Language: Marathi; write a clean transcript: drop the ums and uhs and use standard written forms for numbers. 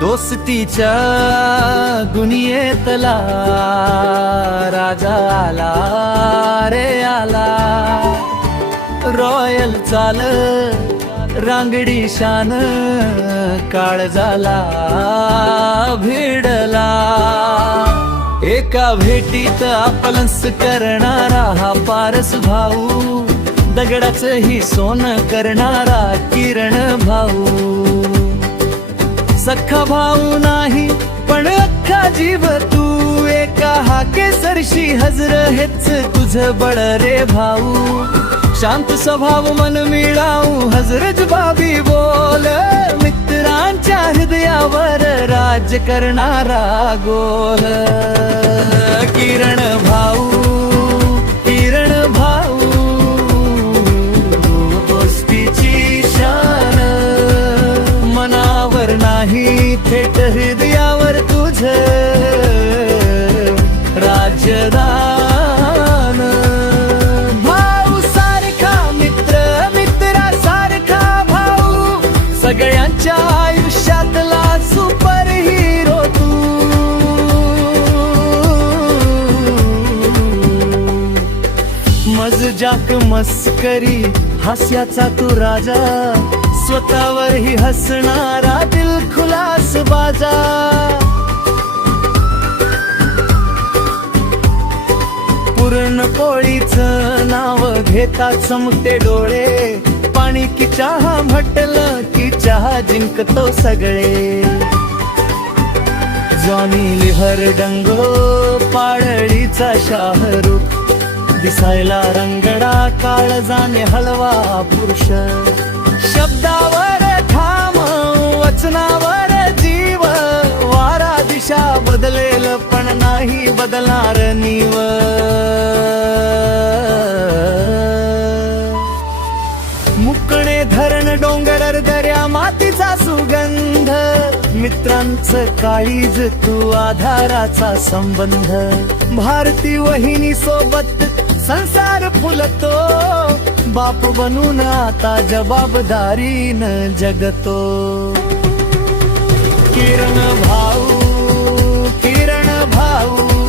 दोस्तीच्या दुनियेतला राजा आला रे आला, रॉयल चाल रांगडी शान काळजाला भिडला. एका भेटीत आपलंस करणारा हा पारस भाऊ, दगडाचं ही सोनं करणारा किरण भाऊ. सख्खा भाऊ नाही पण अख्खा जीव तू, एका हाकेसरशी हजर हेच तुझं बळ रे भाऊ. शांत स्वभाव मन मिळाऊ हजरत बाबी बोल, मित्रांच्या हृदयावर राज्य करणारा गोल. किरण भाऊ, किरण भाऊ, दोस्तीची शान मनावर नाही थेट हृदयावर तुझं राज्यदान. भाऊ सारखा मित्र, मित्रा सारखा भाऊ, सगळ्यांच्या आयुष्यातला सुपर हिरो तू. मजाक मस्करी हास्याचा तू राजा, स्वतःवर ही हसणारा दिलखुलास बाजा. पुरणपोळीचं नाव घेता चमकते डोळे, पाणी की चहा म्हटलं की चहा जिंकतो सगळे. जॉनी लिव्हर डंगो पाडळीचा शाहरुख, दिसायला रंगडा काळजाने हलवा पुरुष. शब्दावर ठाम वचनावर जीव, वारा दिशा बदलेल पण नाही बदलणार नीव. मुकणे धरण डोंगर दर्या मातीचा सुगंध, मित्रांचं काळीज तू आधाराचा संबंध. भारती वहिनी सोबत संसार फुलतो, बाप बनून आता जबाबदारीनं जगतो. किरण भाऊ, किरण भाऊ,